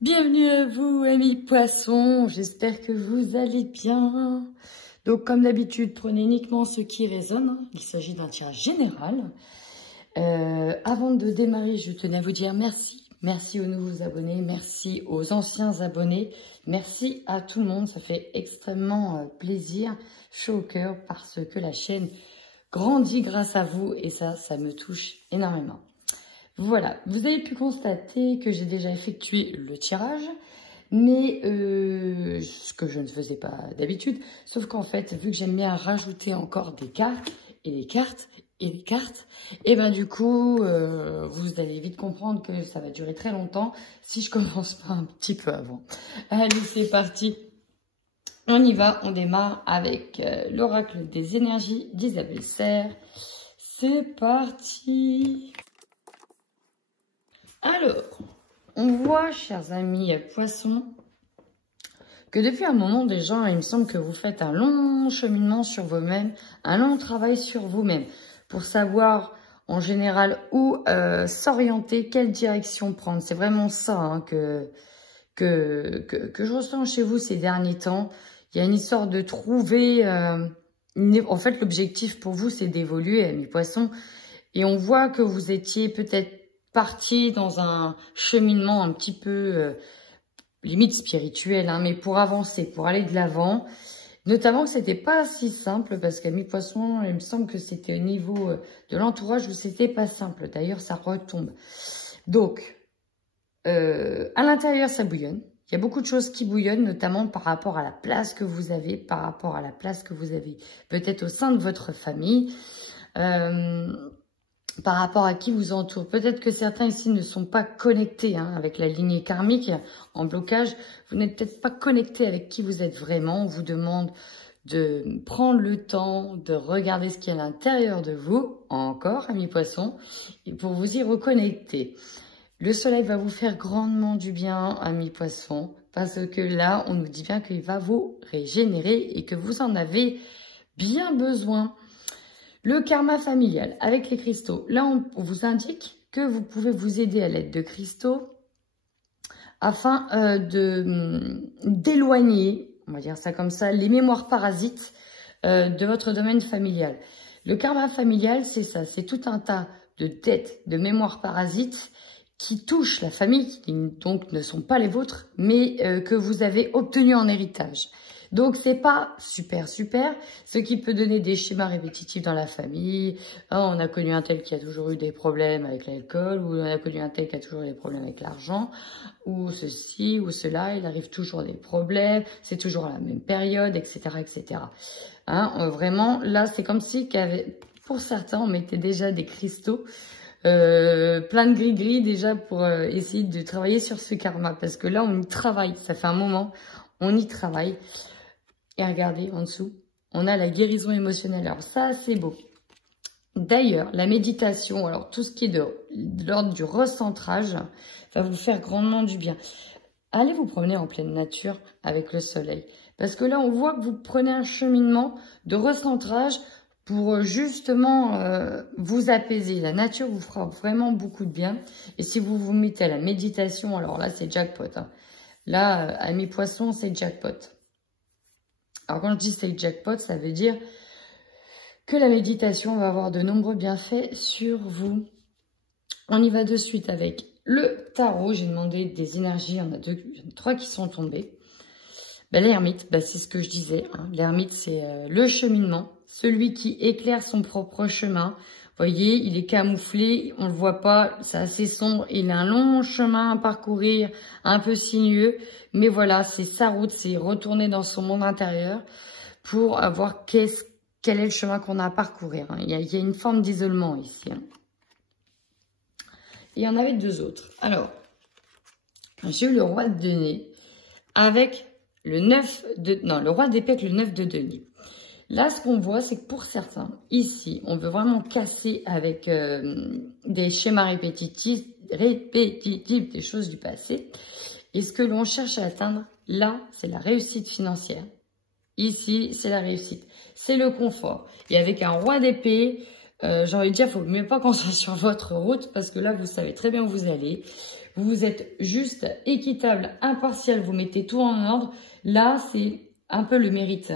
Bienvenue à vous, amis poissons. J'espère que vous allez bien. Donc, comme d'habitude, prenez uniquement ce qui résonne. Il s'agit d'un tirage général. Avant de démarrer, je tenais à vous dire merci. Merci aux nouveaux abonnés, merci aux anciens abonnés. Merci à tout le monde. Ça fait extrêmement plaisir, chaud au cœur, parce que la chaîne grandit grâce à vous. Et ça me touche énormément. Voilà, vous avez pu constater que j'ai déjà effectué le tirage, mais ce que je ne faisais pas d'habitude, sauf qu'en fait, vu que j'aime bien rajouter encore des cartes, et des cartes, et des cartes, et ben du coup, vous allez vite comprendre que ça va durer très longtemps si je commence pas un petit peu avant. Allez, c'est parti. On y va, on démarre avec l'oracle des énergies d'Isabelle Serre. C'est parti. Alors, on voit, chers amis poissons, que depuis un moment déjà, il me semble que vous faites un long cheminement sur vous-même, un long travail sur vous-même, pour savoir en général où s'orienter, quelle direction prendre. C'est vraiment ça hein, que je ressens chez vous ces derniers temps. Il y a une histoire de trouver... en fait, l'objectif pour vous, c'est d'évoluer, amis poissons. Et on voit que vous étiez peut-être parti dans un cheminement un petit peu limite spirituel, hein, mais pour avancer, pour aller de l'avant. Notamment que c'était pas si simple parce qu'à mi-poisson, il me semble que c'était au niveau de l'entourage où c'était pas simple. D'ailleurs, ça retombe. Donc, à l'intérieur, ça bouillonne. Il y a beaucoup de choses qui bouillonnent, notamment par rapport à la place que vous avez, par rapport à la place que vous avez peut-être au sein de votre famille. Par rapport à qui vous entoure. Peut-être que certains ici ne sont pas connectés hein, avec la lignée karmique en blocage. Vous n'êtes peut-être pas connectés avec qui vous êtes vraiment. On vous demande de prendre le temps de regarder ce qu'il y a à l'intérieur de vous, encore, amis poissons, et pour vous y reconnecter. Le soleil va vous faire grandement du bien, amis poissons, parce que là, on nous dit bien qu'il va vous régénérer et que vous en avez bien besoin. Le karma familial avec les cristaux. Là, on vous indique que vous pouvez vous aider à l'aide de cristaux afin d'éloigner, on va dire ça comme ça, les mémoires parasites de votre domaine familial. Le karma familial, c'est ça, c'est tout un tas de dettes, de mémoires parasites qui touchent la famille, qui donc ne sont pas les vôtres, mais que vous avez obtenues en héritage. Donc, c'est pas super, ce qui peut donner des schémas répétitifs dans la famille. Hein, on a connu un tel qui a toujours eu des problèmes avec l'alcool, ou on a connu un tel qui a toujours eu des problèmes avec l'argent, ou ceci, ou cela, il arrive toujours des problèmes, c'est toujours à la même période, etc., etc. Hein, vraiment, là, c'est comme si, pour certains, on mettait déjà des cristaux, plein de gris-gris déjà pour essayer de travailler sur ce karma. Parce que là, on y travaille, ça fait un moment, on y travaille. Et regardez, en dessous, on a la guérison émotionnelle. Alors ça, c'est beau. D'ailleurs, la méditation, alors tout ce qui est de l'ordre du recentrage, va vous faire grandement du bien. Allez vous promener en pleine nature avec le soleil. Parce que là, on voit que vous prenez un cheminement de recentrage pour justement vous apaiser. La nature vous fera vraiment beaucoup de bien. Et si vous vous mettez à la méditation, alors là, c'est jackpot. Hein. Là, amis poissons, c'est jackpot. Alors, quand je dis c'est jackpot, ça veut dire que la méditation va avoir de nombreux bienfaits sur vous. On y va de suite avec le tarot. J'ai demandé des énergies, il y en a trois qui sont tombées. Ben, l'ermite, ben, c'est ce que je disais. Hein. L'ermite, c'est le cheminement, celui qui éclaire son propre chemin. Vous voyez, il est camouflé, on ne le voit pas, c'est assez sombre. Il a un long chemin à parcourir, un peu sinueux. Mais voilà, c'est sa route, c'est retourner dans son monde intérieur pour voir quel est le chemin qu'on a à parcourir. Hein. Il y a une forme d'isolement ici. Hein. Et il y en avait deux autres. Alors, j'ai eu le roi de denier avec le roi d'épée avec le 9 de denier. Là, ce qu'on voit, c'est que pour certains, ici, on veut vraiment casser avec des schémas répétitifs, des choses du passé. Et ce que l'on cherche à atteindre, là, c'est la réussite financière. Ici, c'est la réussite. C'est le confort. Et avec un roi d'épée, j'ai envie de dire, il ne faut mieux pas qu'on soit sur votre route parce que là, vous savez très bien où vous allez. vous êtes juste, équitable, impartial, vous mettez tout en ordre. Là, c'est un peu le mérite.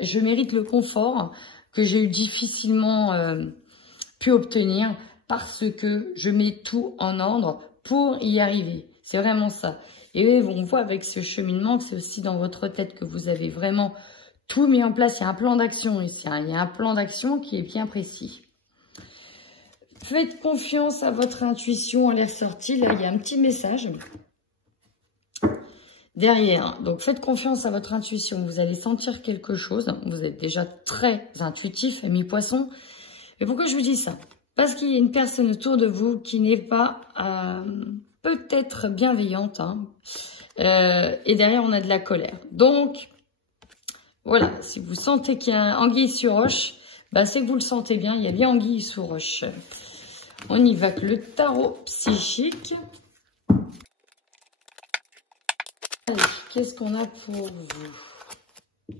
Je mérite le confort que j'ai eu difficilement pu obtenir parce que je mets tout en ordre pour y arriver. C'est vraiment ça. Et on voit avec ce cheminement que c'est aussi dans votre tête que vous avez vraiment tout mis en place. Il y a un plan d'action ici. Il y a un plan d'action qui est bien précis. Faites confiance à votre intuition. Elle est ressortie. Là, il y a un petit message derrière. Donc, faites confiance à votre intuition. Vous allez sentir quelque chose. Vous êtes déjà très intuitif, amis poissons. Mais pourquoi je vous dis ça? Parce qu'il y a une personne autour de vous qui n'est pas peut-être bienveillante. Et derrière, on a de la colère. Donc, voilà. Si vous sentez qu'il y a un anguille sur roche, c'est que vous le sentez bien. Il y a bien anguille sur roche. On y va avec le tarot psychique. Allez, qu'est-ce qu'on a pour vous?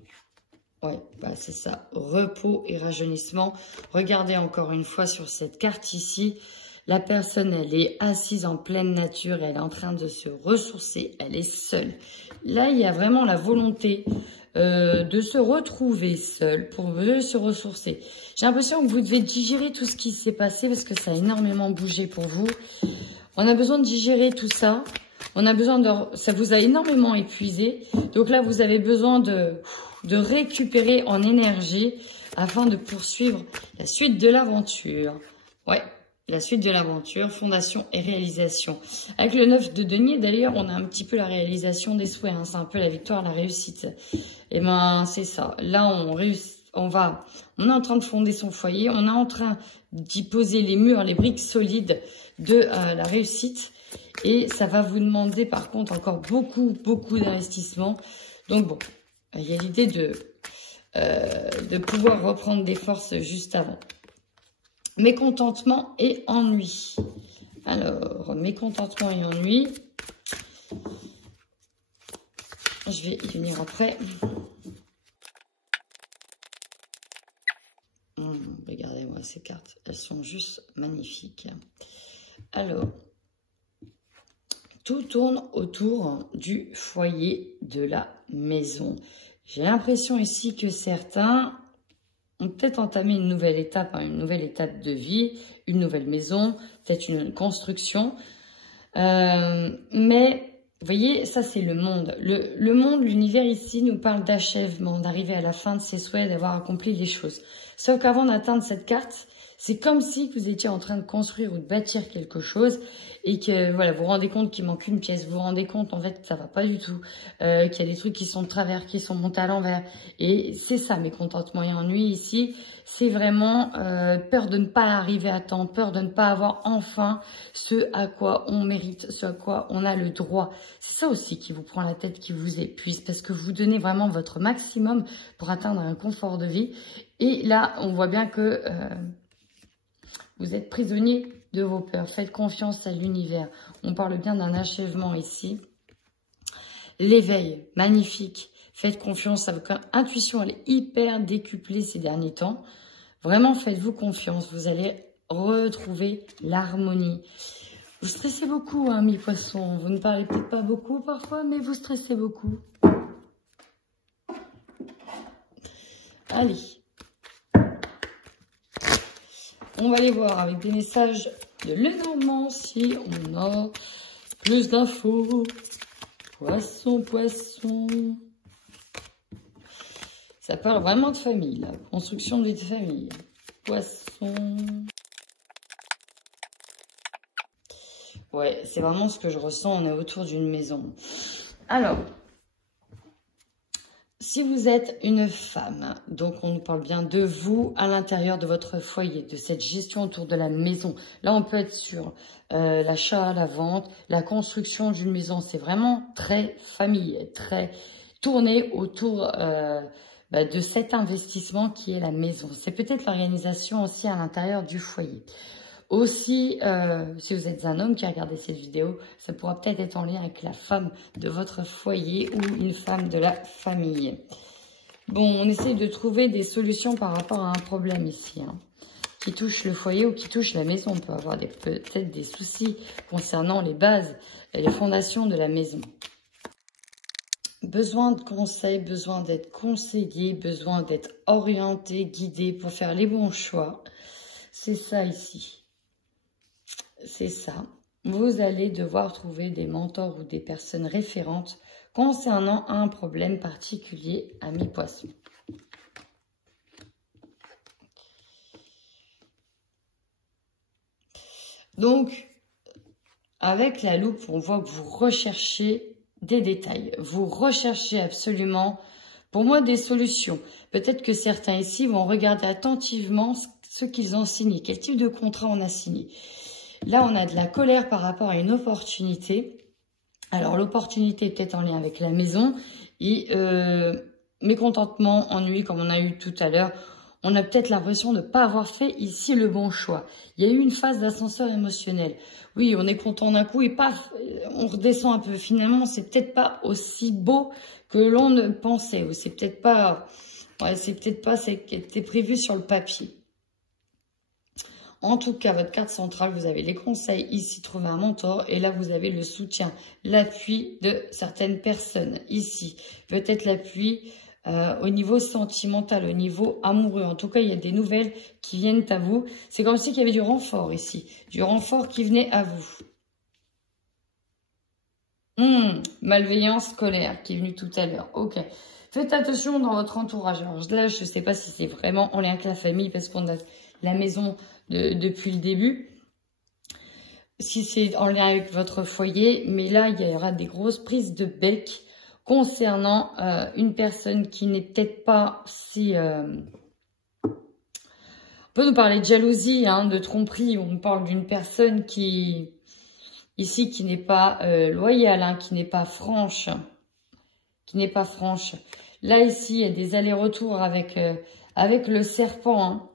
Ouais, c'est ça. Repos et rajeunissement. Regardez encore une fois sur cette carte ici. La personne, elle est assise en pleine nature. Elle est en train de se ressourcer. Elle est seule. Là, il y a vraiment la volonté de se retrouver seule pour se ressourcer. J'ai l'impression que vous devez digérer tout ce qui s'est passé parce que ça a énormément bougé pour vous. On a besoin de digérer tout ça. On a besoin de... Ça vous a énormément épuisé. Donc là, vous avez besoin de récupérer en énergie afin de poursuivre la suite de l'aventure. Ouais, la suite de l'aventure, fondation et réalisation. Avec le 9 de denier, d'ailleurs, on a un petit peu la réalisation des souhaits. C'est un peu la victoire, la réussite. Et c'est ça. Là, on réussit. On est en train de fonder son foyer. On est en train d'y poser les murs, les briques solides de la réussite. Et ça va vous demander par contre encore beaucoup d'investissement. Donc bon, il y a l'idée de pouvoir reprendre des forces juste avant. Mécontentement et ennui. Alors, mécontentement et ennui. Je vais y venir après. Regardez-moi ces cartes, elles sont juste magnifiques. Alors, tout tourne autour du foyer de la maison. J'ai l'impression ici que certains ont peut-être entamé une nouvelle étape de vie, une nouvelle maison, peut-être une construction. Mais, vous voyez, ça c'est le monde. Le monde, l'univers ici nous parle d'achèvement, d'arriver à la fin de ses souhaits, d'avoir accompli les choses. Sauf qu'avant d'atteindre cette carte, c'est comme si vous étiez en train de construire ou de bâtir quelque chose et que voilà, vous vous rendez compte qu'il manque une pièce, vous vous rendez compte en fait que ça va pas du tout, qu'il y a des trucs qui sont de travers, qui sont montés à l'envers. Et c'est ça, mécontentement et ennui ici, c'est vraiment peur de ne pas arriver à temps, peur de ne pas avoir enfin ce à quoi on mérite, ce à quoi on a le droit. C'est ça aussi qui vous prend la tête, qui vous épuise, parce que vous donnez vraiment votre maximum pour atteindre un confort de vie. Et là, on voit bien que vous êtes prisonnier de vos peurs. Faites confiance à l'univers. On parle bien d'un achèvement ici. L'éveil, magnifique. Faites confiance à votre intuition. Elle est hyper décuplée ces derniers temps. Vraiment, faites-vous confiance. Vous allez retrouver l'harmonie. Vous stressez beaucoup, mes poissons. Vous ne parlez peut-être pas beaucoup parfois, mais vous stressez beaucoup. Allez. On va aller voir avec des messages de Lenormand si on a plus d'infos. Poisson, poisson. Ça parle vraiment de famille, là. Construction de vie de famille. Poisson. Ouais, c'est vraiment ce que je ressens. On est autour d'une maison. Alors, si vous êtes une femme, donc on nous parle bien de vous à l'intérieur de votre foyer, de cette gestion autour de la maison. Là, on peut être sur l'achat, la vente, la construction d'une maison. C'est vraiment très familier, très tourné autour de cet investissement qui est la maison. C'est peut-être l'organisation aussi à l'intérieur du foyer. Aussi, si vous êtes un homme qui a regardé cette vidéo, ça pourra peut-être être en lien avec la femme de votre foyer ou une femme de la famille. Bon, on essaye de trouver des solutions par rapport à un problème ici. qui touche le foyer ou qui touche la maison. On peut avoir peut-être des soucis concernant les bases et les fondations de la maison. Besoin de conseils, besoin d'être conseillé, besoin d'être orienté, guidé pour faire les bons choix. C'est ça ici. C'est ça. Vous allez devoir trouver des mentors ou des personnes référentes concernant un problème particulier, amis poissons. Donc, avec la loupe, on voit que vous recherchez des détails. Vous recherchez absolument, pour moi, des solutions. Peut-être que certains ici vont regarder attentivement ce qu'ils ont signé. Quel type de contrat on a signé. Là, on a de la colère par rapport à une opportunité. Alors, l'opportunité est peut-être en lien avec la maison. Et mécontentement, ennui, comme on a eu tout à l'heure. On a peut-être l'impression de ne pas avoir fait ici le bon choix. Il y a eu une phase d'ascenseur émotionnel. Oui, on est content d'un coup et paf, on redescend un peu. Finalement, c'est peut-être pas aussi beau que l'on ne pensait. Ou c'est peut-être pas, c'est peut-être pas ce qui était prévu sur le papier. En tout cas, votre carte centrale, vous avez les conseils ici, trouver un mentor. Et là, vous avez le soutien, l'appui de certaines personnes ici. Peut-être l'appui au niveau sentimental, au niveau amoureux. En tout cas, il y a des nouvelles qui viennent à vous. C'est comme si il y avait du renfort ici. Du renfort qui venait à vous. Malveillance, colère qui est venue tout à l'heure. Ok. Faites attention dans votre entourage. Alors là, je ne sais pas si c'est vraiment en lien avec la famille parce qu'on a la maison depuis le début. Si c'est en lien avec votre foyer. Mais là, il y aura des grosses prises de bec concernant une personne qui n'est peut-être pas si... on peut nous parler de jalousie, hein, de tromperie. On parle d'une personne qui... Ici, qui n'est pas loyale, hein, qui n'est pas franche. Qui n'est pas franche. Là, ici, il y a des allers-retours avec le serpent. Hein.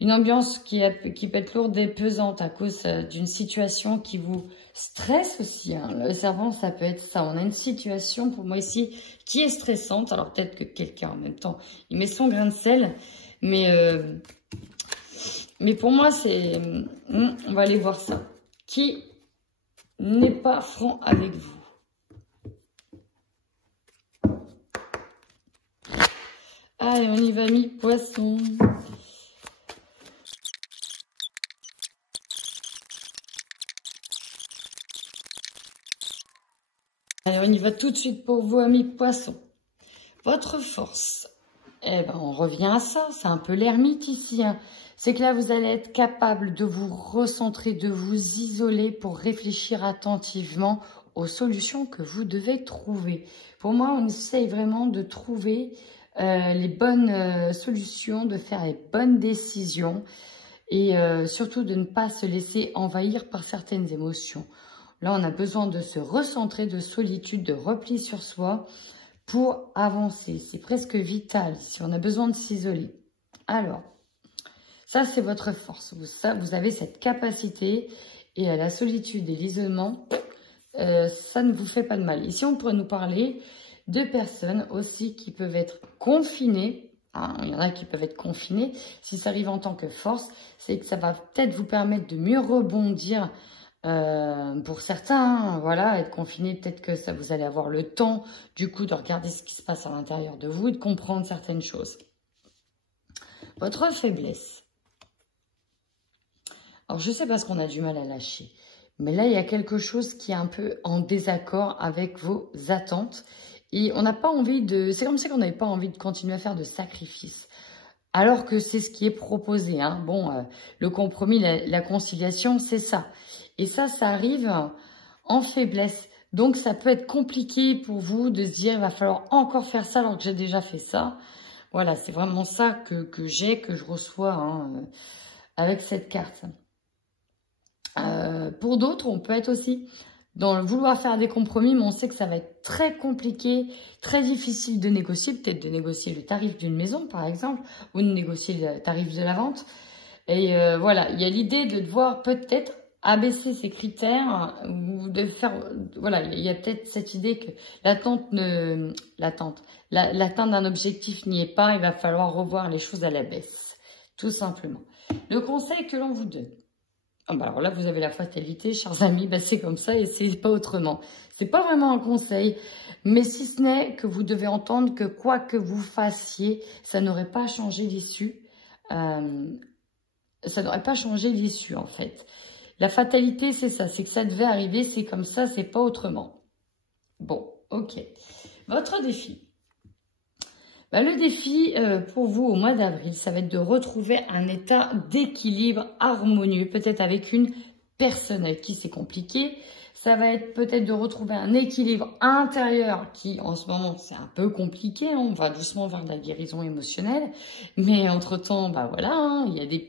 Une ambiance qui peut être lourde et pesante à cause d'une situation qui vous stresse aussi. Hein. Le serpent, ça peut être ça. On a une situation, pour moi ici, qui est stressante. Alors peut-être que quelqu'un, en même temps, il met son grain de sel. Mais pour moi, c'est... on va aller voir ça. Qui n'est pas franc avec vous. Allez, on y va, mi-poisson. Allez, on y va tout de suite pour vous, amis poissons. Votre force. Eh ben, on revient à ça. C'est un peu l'ermite ici. Hein. C'est que là, vous allez être capable de vous recentrer, de vous isoler pour réfléchir attentivement aux solutions que vous devez trouver. Pour moi, on essaye vraiment de trouver les bonnes solutions, de faire les bonnes décisions et surtout de ne pas se laisser envahir par certaines émotions. Là, on a besoin de se recentrer, de solitude, de repli sur soi pour avancer. C'est presque vital si on a besoin de s'isoler. Alors, ça, c'est votre force. Vous avez cette capacité et la solitude et l'isolement, ça ne vous fait pas de mal. Ici, on pourrait nous parler de personnes aussi qui peuvent être confinées. Hein, il y en a qui peuvent être confinés. Si ça arrive en tant que force, c'est que ça va peut-être vous permettre de mieux rebondir. Pour certains, voilà, être confiné, peut-être que ça vous allez avoir le temps, du coup, de regarder ce qui se passe à l'intérieur de vous et de comprendre certaines choses. Votre faiblesse. Alors, je sais pas ce qu'on a du mal à lâcher, mais là, il y a quelque chose qui est un peu en désaccord avec vos attentes et on n'a pas envie de... C'est comme si on n'avait pas envie de continuer à faire de sacrifices. Alors que c'est ce qui est proposé. Hein. Bon, le compromis, la conciliation, c'est ça. Et ça arrive en faiblesse. Donc, ça peut être compliqué pour vous de se dire, il va falloir encore faire ça alors que j'ai déjà fait ça. Voilà, c'est vraiment ça que je reçois hein, avec cette carte. Pour d'autres, on peut être aussi dans le vouloir faire des compromis, mais on sait que ça va être très compliqué, très difficile de négocier. Peut-être de négocier le tarif d'une maison, par exemple, ou de négocier le tarif de la vente. Et voilà, il y a l'idée de devoir peut-être abaisser ses critères ou de faire... Voilà, il y a peut-être cette idée que l'atteinte d'un objectif n'y est pas. Il va falloir revoir les choses à la baisse, tout simplement. Le conseil que l'on vous donne. Ah bah alors là, vous avez la fatalité, chers amis, bah c'est comme ça et c'est pas autrement. C'est pas vraiment un conseil, mais si ce n'est que vous devez entendre que quoi que vous fassiez, ça n'aurait pas changé l'issue. Ça n'aurait pas changé l'issue, en fait. La fatalité, c'est ça, c'est que ça devait arriver, c'est comme ça, c'est pas autrement. Bon, ok. Votre défi. Bah, le défi pour vous au mois d'avril, ça va être de retrouver un état d'équilibre harmonieux, peut-être avec une personne avec qui c'est compliqué. Ça va être peut-être de retrouver un équilibre intérieur qui, en ce moment, c'est un peu compliqué. Hein, on va doucement vers la guérison émotionnelle. Mais entre-temps, bah voilà, hein, il y a des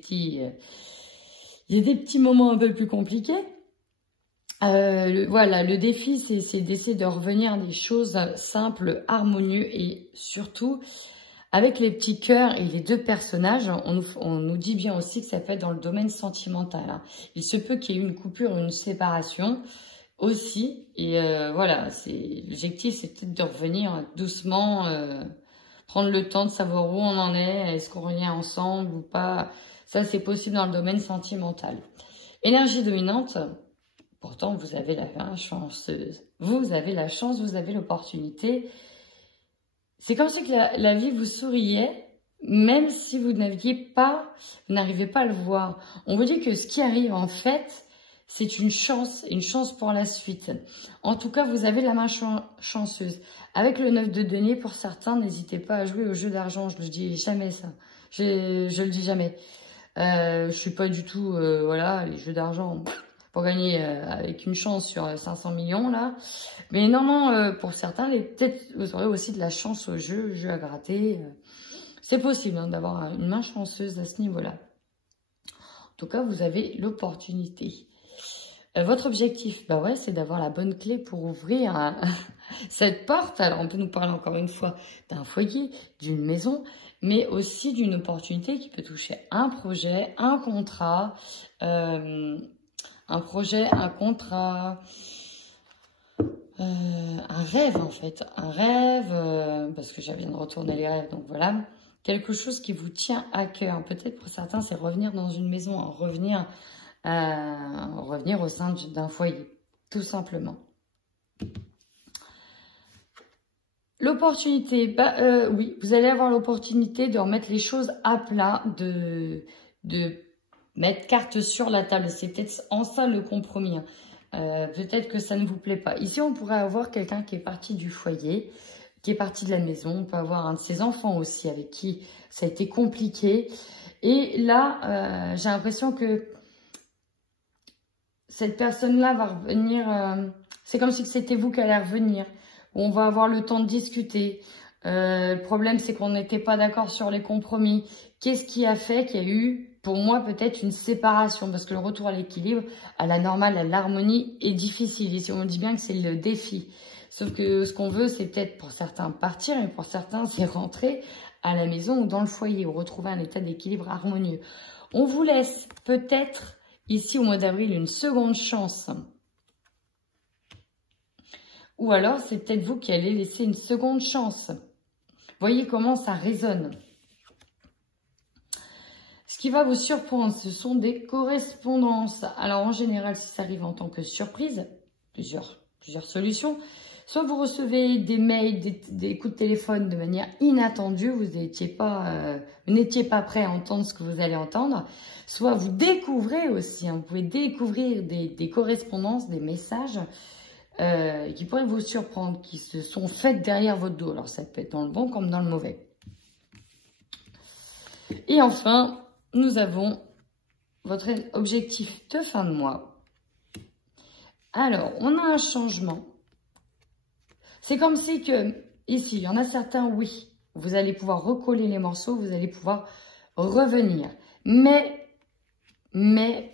petits moments un peu plus compliqués. Voilà, le défi, c'est d'essayer de revenir à des choses simples, harmonieuses et surtout, avec les petits cœurs et les deux personnages, on nous dit bien aussi que ça peut être dans le domaine sentimental. Hein. Il se peut qu'il y ait une coupure, une séparation aussi. Et voilà, l'objectif, c'est peut-être de revenir doucement, prendre le temps de savoir où on en est, est-ce qu'on revient ensemble ou pas. Ça, c'est possible dans le domaine sentimental. Énergie dominante. Pourtant, vous avez la chance, vous avez la chance, vous avez l'opportunité. C'est comme si que la vie vous souriait, même si vous n'arrivez pas à le voir. On vous dit que ce qui arrive, en fait, c'est une chance pour la suite. En tout cas, vous avez la main chanceuse. Avec le 9 de denier, pour certains, n'hésitez pas à jouer au jeu d'argent. Je le dis jamais, ça. Je le dis jamais. Je suis pas du tout, voilà, les jeux d'argent... pour gagner avec une chance sur 500 millions, là. Mais non, pour certains, peut-être vous aurez aussi de la chance au jeu à gratter. C'est possible hein, d'avoir une main chanceuse à ce niveau-là. En tout cas, vous avez l'opportunité. Votre objectif, bah ouais, c'est d'avoir la bonne clé pour ouvrir cette porte. Alors, on peut nous parler encore une fois d'un foyer, d'une maison, mais aussi d'une opportunité qui peut toucher un projet, un contrat, un projet, un contrat, un rêve en fait. Un rêve, parce que je viens de retourner les rêves, donc voilà. Quelque chose qui vous tient à cœur. Peut-être pour certains, c'est revenir dans une maison, revenir au sein d'un foyer, tout simplement. L'opportunité, bah oui, vous allez avoir l'opportunité de remettre les choses à plat, de mettre carte sur la table. C'est peut-être en ça le compromis. Hein. Peut-être que ça ne vous plaît pas. Ici, on pourrait avoir quelqu'un qui est parti du foyer, qui est parti de la maison. On peut avoir un de ses enfants aussi avec qui ça a été compliqué. Et là, j'ai l'impression que cette personne-là va revenir. C'est comme si c'était vous qui allez revenir. On va avoir le temps de discuter. Le problème, c'est qu'on n'était pas d'accord sur les compromis. Qu'est-ce qui a fait qu'il y a eu, pour moi, peut-être une séparation? Parce que le retour à l'équilibre, à la normale, à l'harmonie, est difficile. Ici, on dit bien que c'est le défi. Sauf que ce qu'on veut, c'est peut-être pour certains partir, mais pour certains, c'est rentrer à la maison ou dans le foyer, ou retrouver un état d'équilibre harmonieux. On vous laisse peut-être, ici, au mois d'avril, une seconde chance. Ou alors, c'est peut-être vous qui allez laisser une seconde chance. Voyez comment ça résonne. Ce qui va vous surprendre, ce sont des correspondances. Alors, en général, si ça arrive en tant que surprise, plusieurs solutions. Soit vous recevez des mails, des coups de téléphone de manière inattendue, vous n'étiez pas prêt à entendre ce que vous allez entendre. Soit vous découvrez aussi, hein, vous pouvez découvrir des correspondances, des messages qui pourraient vous surprendre, qui se sont faites derrière votre dos. Alors, ça peut être dans le bon comme dans le mauvais. Et enfin, nous avons votre objectif de fin de mois. Alors, on a un changement. C'est comme si que, ici, il y en a certains, oui, vous allez pouvoir recoller les morceaux, vous allez pouvoir revenir. Mais, il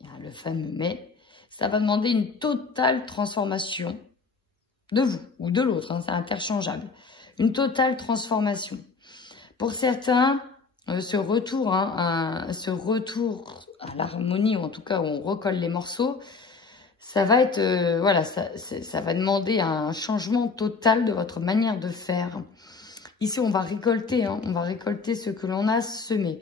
y a le fameux mais, ça va demander une totale transformation de vous ou de l'autre, hein, c'est interchangeable. Une totale transformation. Pour certains, ce retour à l'harmonie, ou en tout cas où on recolle les morceaux, ça va être, voilà, ça va demander un changement total de votre manière de faire. Ici, on va récolter, hein, on va récolter ce que l'on a semé.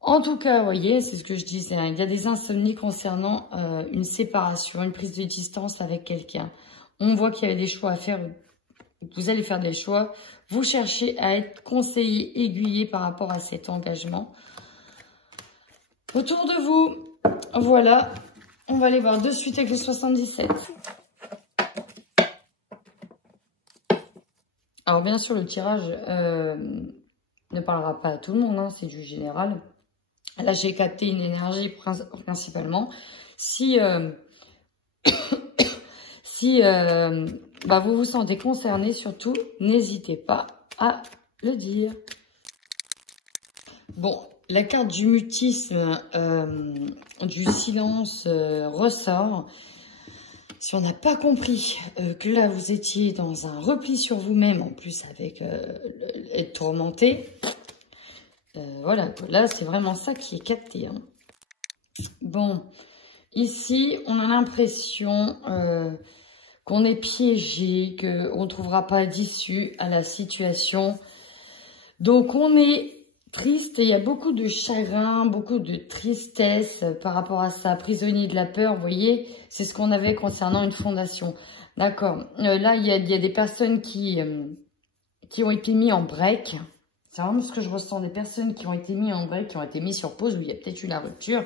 En tout cas, vous voyez, c'est ce que je disais, hein, il y a des insomnies concernant une séparation, une prise de distance avec quelqu'un. On voit qu'il y a des choix à faire, vous allez faire des choix. Vous cherchez à être conseillé, aiguillé par rapport à cet engagement. Autour de vous, voilà, on va aller voir de suite avec le 77. Alors bien sûr, le tirage ne parlera pas à tout le monde, hein, c'est du général. Là, j'ai capté une énergie principalement. Si, vous vous sentez concerné, surtout, n'hésitez pas à le dire. Bon, la carte du mutisme, du silence ressort. Si on n'a pas compris que là, vous étiez dans un repli sur vous-même, en plus avec être tourmenté, voilà, là, c'est vraiment ça qui est capté. Hein. Bon, ici, on a l'impression qu'on est piégé, qu'on ne trouvera pas d'issue à la situation. Donc, on est triste, il y a beaucoup de chagrin, beaucoup de tristesse par rapport à ça, prisonnier de la peur, vous voyez, c'est ce qu'on avait concernant une fondation. D'accord, là, il y a des personnes qui ont été mis en break. C'est vraiment ce que je ressens, des personnes qui ont été mis en break, qui ont été mis sur pause, où il y a peut-être eu la rupture,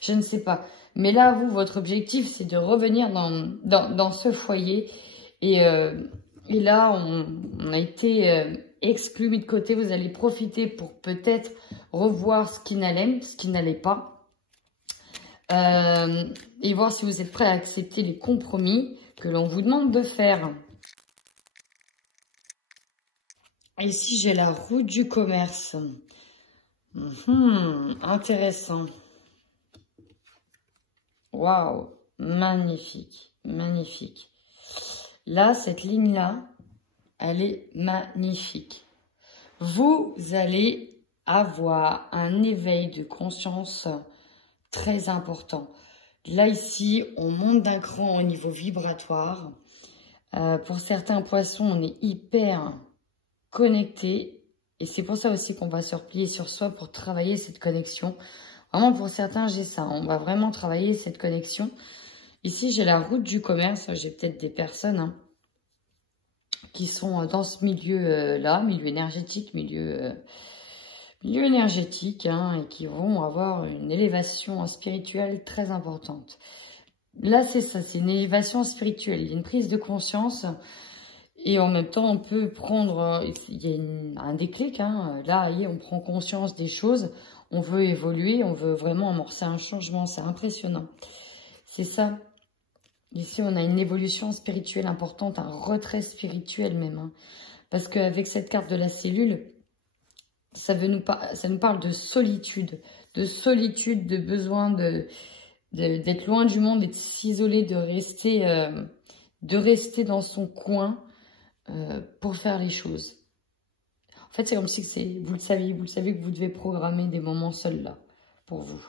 je ne sais pas. Mais là, vous, votre objectif, c'est de revenir dans ce foyer. Et là, on a été exclu, mis de côté. Vous allez profiter pour peut-être revoir ce qui n'allait pas. Et voir si vous êtes prêt à accepter les compromis que l'on vous demande de faire. Ici, j'ai la route du commerce. Intéressant. Waouh, magnifique, magnifique. Là, cette ligne-là, elle est magnifique. Vous allez avoir un éveil de conscience très important. Là, ici, on monte d'un cran au niveau vibratoire. Pour certains poissons, on est hyper connecté. Et c'est pour ça aussi qu'on va se replier sur soi pour travailler cette connexion. Vraiment, pour certains, j'ai ça. On va vraiment travailler cette connexion. Ici, j'ai la route du commerce. J'ai peut-être des personnes qui sont dans ce milieu-là, milieu énergétique, milieu énergétique, et qui vont avoir une élévation spirituelle très importante. Là, c'est ça, c'est une élévation spirituelle. Il y a une prise de conscience. Et en même temps, on peut prendre, il y a un déclic, là, on prend conscience des choses, on veut évoluer, on veut vraiment amorcer un changement, c'est impressionnant. C'est ça. Ici, on a une évolution spirituelle importante, un retrait spirituel même. Parce qu'avec cette carte de la cellule, ça nous parle de solitude, de besoin d'être loin du monde et de s'isoler, de rester dans son coin, pour faire les choses. En fait, c'est comme si vous le savez que vous devez programmer des moments seuls là, pour vous.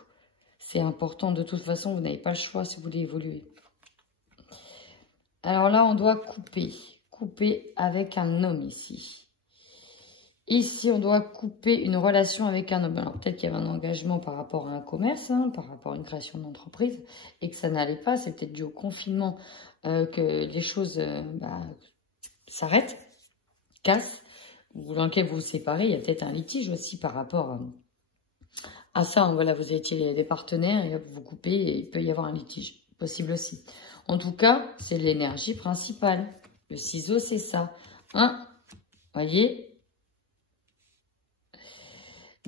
C'est important, de toute façon, vous n'avez pas le choix si vous voulez évoluer. Alors là, on doit couper avec un homme ici. Ici, on doit couper une relation avec un homme. Alors peut-être qu'il y avait un engagement par rapport à un commerce, par rapport à une création d'entreprise, et que ça n'allait pas, c'est peut-être dû au confinement que les choses s'arrête, casse, ou dans lequel vous vous séparez, il y a peut-être un litige aussi par rapport à ça. Voilà, vous étiez des partenaires et vous coupez et il peut y avoir un litige, possible aussi. En tout cas, c'est l'énergie principale. Le ciseau, c'est ça. Voyez?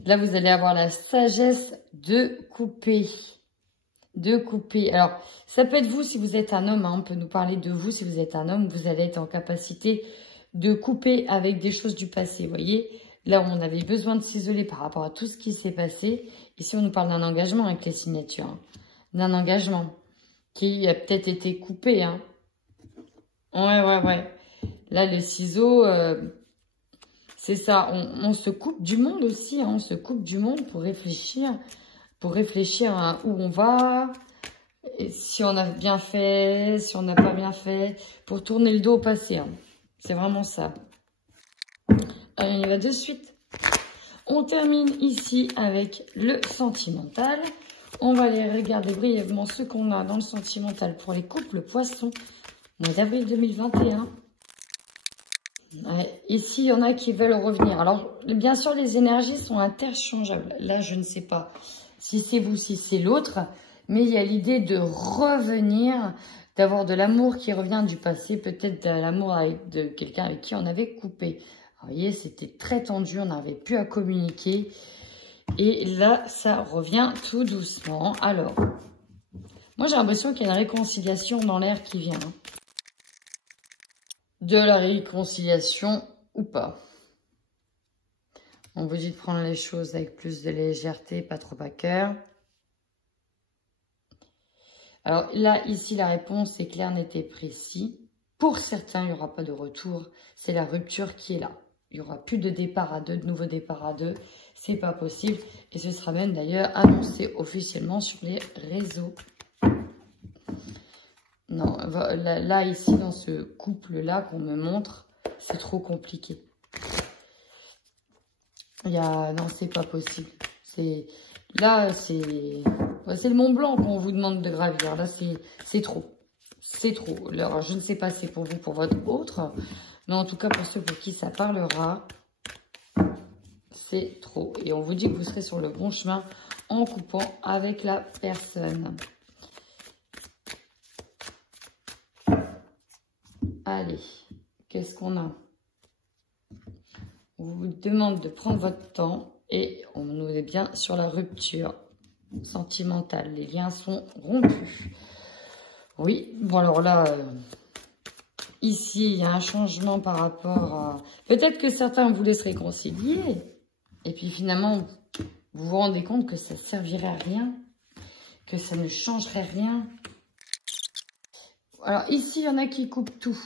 Là, vous allez avoir la sagesse de couper. Alors, ça peut être vous si vous êtes un homme, on peut nous parler de vous si vous êtes un homme, vous allez être en capacité de couper avec des choses du passé, vous voyez. Là, on avait besoin de s'isoler par rapport à tout ce qui s'est passé. Ici, on nous parle d'un engagement avec les signatures, d'un engagement qui a peut-être été coupé. Ouais. Là, le ciseau, c'est ça, on se coupe du monde aussi, on se coupe du monde pour réfléchir à où on va, et si on a bien fait, si on n'a pas bien fait, pour tourner le dos au passé. C'est vraiment ça. Allez, on y va de suite. On termine ici avec le sentimental. On va aller regarder brièvement ce qu'on a dans le sentimental pour les couples poissons, mois d'avril 2021. Ouais, ici, il y en a qui veulent revenir. Alors, bien sûr, les énergies sont interchangeables. Là, je ne sais pas si c'est vous, si c'est l'autre, mais il y a l'idée de revenir, d'avoir de l'amour qui revient du passé, peut-être de l'amour de quelqu'un avec qui on avait coupé. Alors, vous voyez, c'était très tendu, on n'avait plus à communiquer. Et là, ça revient tout doucement. Alors, moi, j'ai l'impression qu'il y a une réconciliation dans l'air qui vient. De la réconciliation ou pas. On vous dit de prendre les choses avec plus de légèreté, pas trop à cœur. Alors là, ici, la réponse est claire, nette et précise. Pour certains, il n'y aura pas de retour. C'est la rupture qui est là. Il n'y aura plus de départ à deux, de nouveaux départs à deux. C'est pas possible. Et ce sera même d'ailleurs annoncé officiellement sur les réseaux. Non, là, ici, dans ce couple-là qu'on me montre, c'est trop compliqué. Non, c'est pas possible. Là, c'est le Mont Blanc qu'on vous demande de gravir. Là, c'est trop. C'est trop. Alors, je ne sais pas si c'est pour vous, pour votre autre. Mais en tout cas, pour ceux pour qui ça parlera, c'est trop. Et on vous dit que vous serez sur le bon chemin en coupant avec la personne. Allez, qu'est-ce qu'on a? On vous demande de prendre votre temps et on nous est bien sur la rupture sentimentale. Les liens sont rompus. Oui, bon alors là, ici, il y a un changement par rapport à... Peut-être que certains voulaient se réconcilier et puis finalement, vous vous rendez compte que ça ne servirait à rien, que ça ne changerait rien. Alors ici, il y en a qui coupent tout,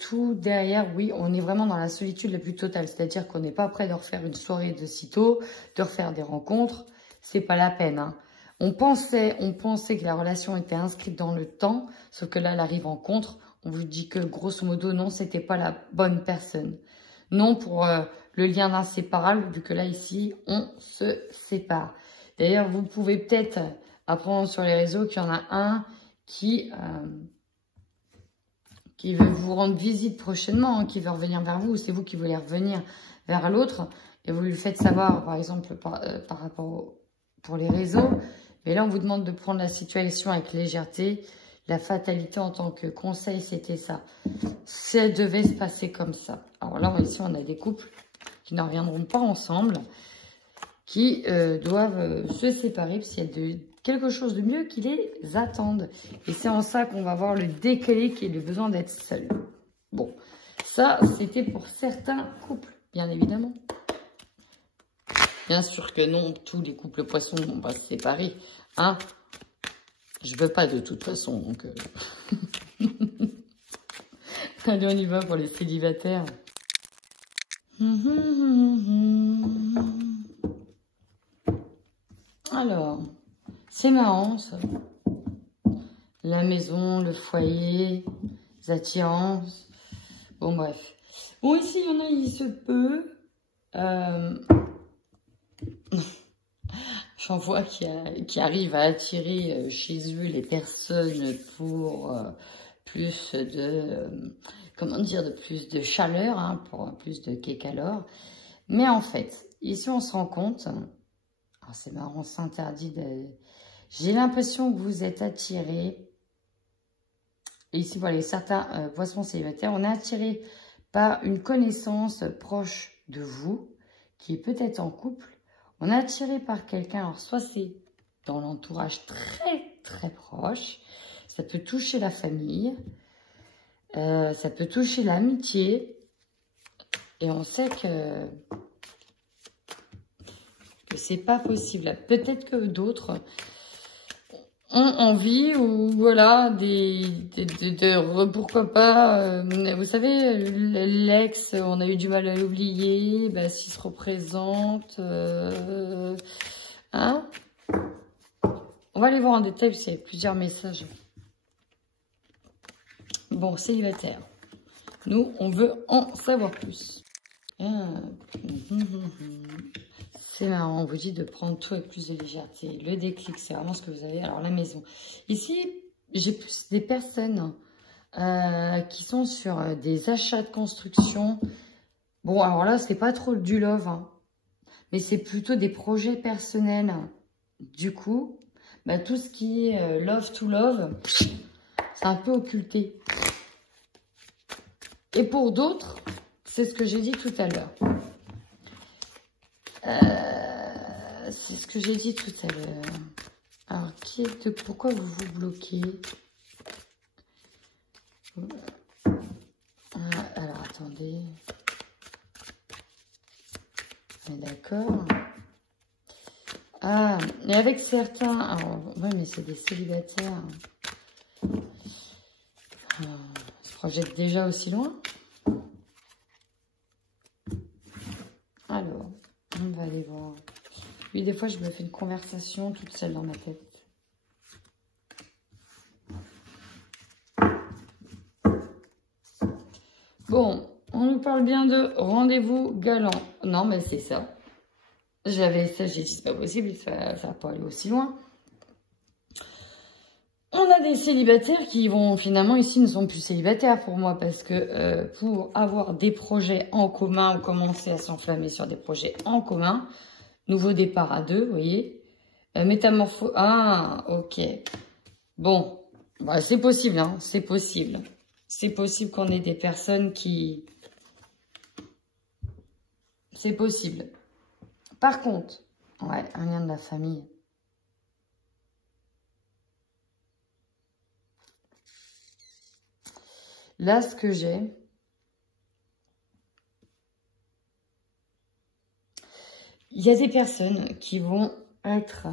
tout derrière. Oui, on est vraiment dans la solitude la plus totale. C'est-à-dire qu'on n'est pas prêt de refaire une soirée de sitôt, de refaire des rencontres. C'est pas la peine. Hein. On pensait que la relation était inscrite dans le temps, sauf que là, elle arrive en contre. On vous dit que grosso modo, non, c'était pas la bonne personne. Non pour le lien d'inséparable, vu que là, ici, on se sépare. D'ailleurs, vous pouvez peut-être apprendre sur les réseaux qu'il y en a un qui veut vous rendre visite prochainement, hein, qui veut revenir vers vous, c'est vous qui voulez revenir vers l'autre, et vous lui faites savoir, par exemple, par rapport pour les réseaux, mais là, on vous demande de prendre la situation avec légèreté. La fatalité en tant que conseil, c'était ça. Ça devait se passer comme ça. Alors là, ici, on a des couples qui ne reviendront pas ensemble, qui doivent se séparer, parce qu'il y a quelque chose de mieux qui les attendent. Et c'est en ça qu'on va voir le déclic et le besoin d'être seul. Bon, ça, c'était pour certains couples, bien évidemment. Bien sûr que non, tous les couples poissons vont pas se séparer. Hein, je veux pas de toute façon, donc... Allez, on y va pour les célibataires. Alors... c'est marrant, ça. La maison, le foyer, les attirances. Bon, bref. Bon, ici, il y en a, il se peut. J'en vois qui arrivent à attirer chez eux les personnes pour plus de... comment dire, de plus de chaleur, hein, pour plus de kékalor. Mais en fait, ici, on se rend compte... alors, c'est marrant, on s'interdit de... J'ai l'impression que vous êtes attiré, et ici, voilà, certains poissons célibataires, on est attiré par une connaissance proche de vous, qui est peut-être en couple. On est attiré par quelqu'un, alors soit c'est dans l'entourage très, très proche, ça peut toucher la famille, ça peut toucher l'amitié, et on sait que c'est pas possible. Peut-être que d'autres... ont envie ou voilà pourquoi pas vous savez l'ex, on a eu du mal à l'oublier, bah, s'il se représente hein, on va aller voir en détail parce qu'il y a plusieurs messages. Bon, célibataire, nous on veut en savoir plus. C'est marrant, on vous dit de prendre tout avec plus de légèreté. Le déclic, c'est vraiment ce que vous avez. Alors, la maison. Ici, j'ai plus des personnes qui sont sur des achats de construction. Bon, alors là, c'est pas trop du love, hein, mais c'est plutôt des projets personnels. Du coup, bah, tout ce qui est love to love, c'est un peu occulté. Et pour d'autres, c'est ce que j'ai dit tout à l'heure. C'est ce que j'ai dit tout à l'heure. Alors, pourquoi vous vous bloquez? Alors, attendez. D'accord. Ah, et avec certains... Alors, ouais, mais c'est des célibataires. Ils se projettent déjà aussi loin. Alors, on va aller voir. Oui, des fois, je me fais une conversation toute seule dans ma tête. Bon, on nous parle bien de rendez-vous galant. Non, mais c'est ça. J'avais ça, j'ai dit, c'est pas possible, ça va pas aller aussi loin. On a des célibataires qui vont, finalement, ici, ne sont plus célibataires pour moi, parce que pour avoir des projets en commun, ou commencer à s'enflammer sur des projets en commun, nouveau départ à deux, vous voyez, métamorphose, ah, ok. Bon, bah, c'est possible, hein, c'est possible. C'est possible qu'on ait des personnes qui... C'est possible. Par contre, ouais, un lien de la famille. Là, ce que j'ai... Il y a des personnes qui vont être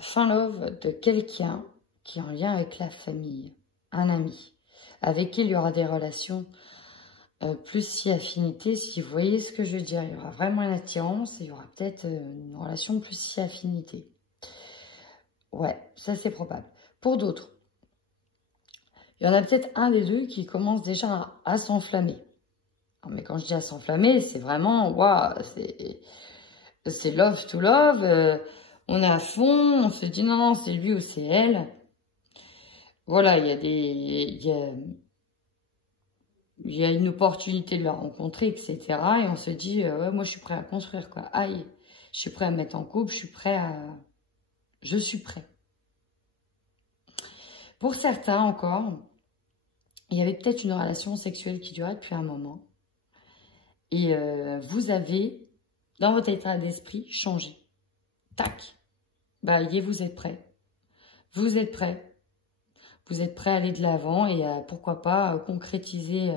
fin love de quelqu'un qui est en lien avec la famille. Un ami, avec qui il y aura des relations plus si affinité, si vous voyez ce que je veux dire. Il y aura vraiment une attirance et il y aura peut-être une relation plus si affinité. Ouais, ça c'est probable. Pour d'autres, il y en a peut-être un des deux qui commence déjà à s'enflammer. Mais quand je dis à s'enflammer, c'est vraiment, waouh, c'est love to love. On est à fond, on se dit non, c'est lui ou c'est elle. Voilà, il y a une opportunité de la rencontrer, etc. Et on se dit, ouais, moi, je suis prêt à construire, quoi. Aïe, je suis prêt à me mettre en couple, je suis prêt. Pour certains, encore, il y avait peut-être une relation sexuelle qui durait depuis un moment. Et vous avez, dans votre état d'esprit, changé. Tac. Bah, vous êtes prêt. Vous êtes prêt. Vous êtes prêt à aller de l'avant et pourquoi pas concrétiser,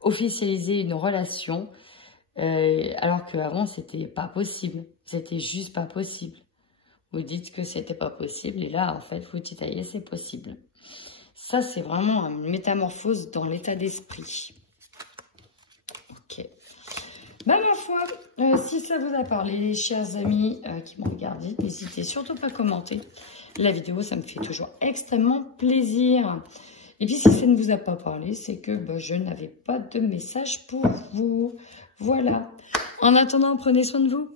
officialiser une relation, alors qu'avant, c'était pas possible. C'était juste pas possible. Vous dites que c'était pas possible et là, en fait, vous dites, aïe, c'est possible. Ça, c'est vraiment une métamorphose dans l'état d'esprit. Ok. Bah, ma foi, si ça vous a parlé, les chers amis qui m'ont regardé, n'hésitez surtout pas à commenter la vidéo, ça me fait toujours extrêmement plaisir. Et puis, si ça ne vous a pas parlé, c'est que bah, je n'avais pas de message pour vous. Voilà. En attendant, prenez soin de vous.